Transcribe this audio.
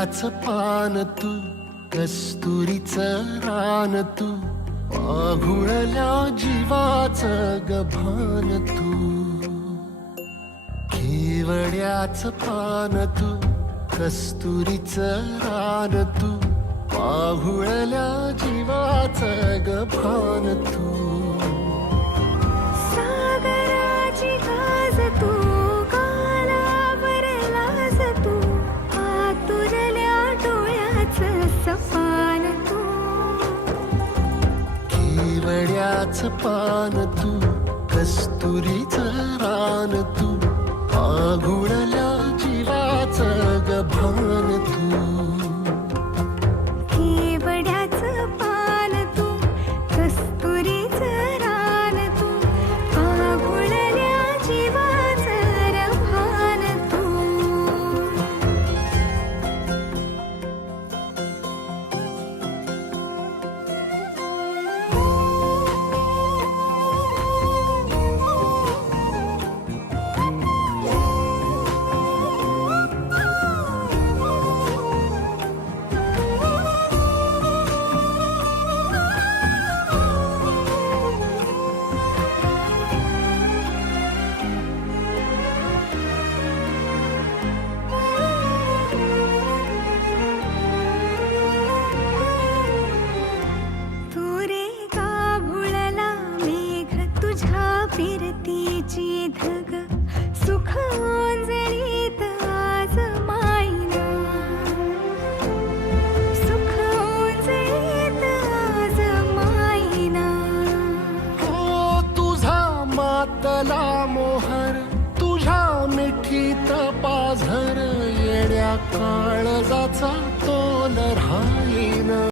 केवड्याच पान तू, कस्तुरीचं रान तू, पाघुळल्या जीवाचं गभान तू. केवड्याच पान तू, कस्तुरीचं रान तू, पाघुळल्या जीवाचं गभान तू. सागराची गाज तू, कालावर लाज तू, आतुरल्या डोळ्याचं सपान तू. केवड्याच पान तू, कस्तुरीचं रान तू, पाघुळल्या जीवाचं गभान तू. केवड्याचं पान तू, कस्तुरीचं रान तू, पाघुळल्या जीवाचं रभान तू. फिरतीची धग सुख ओंजळीत आज मायना, सुख ओंजळीत आज मायना. हो तुझा मातला मोहर, तुझ्या मिठीत पाझर, येड्या काळजाचा तोल राहीन.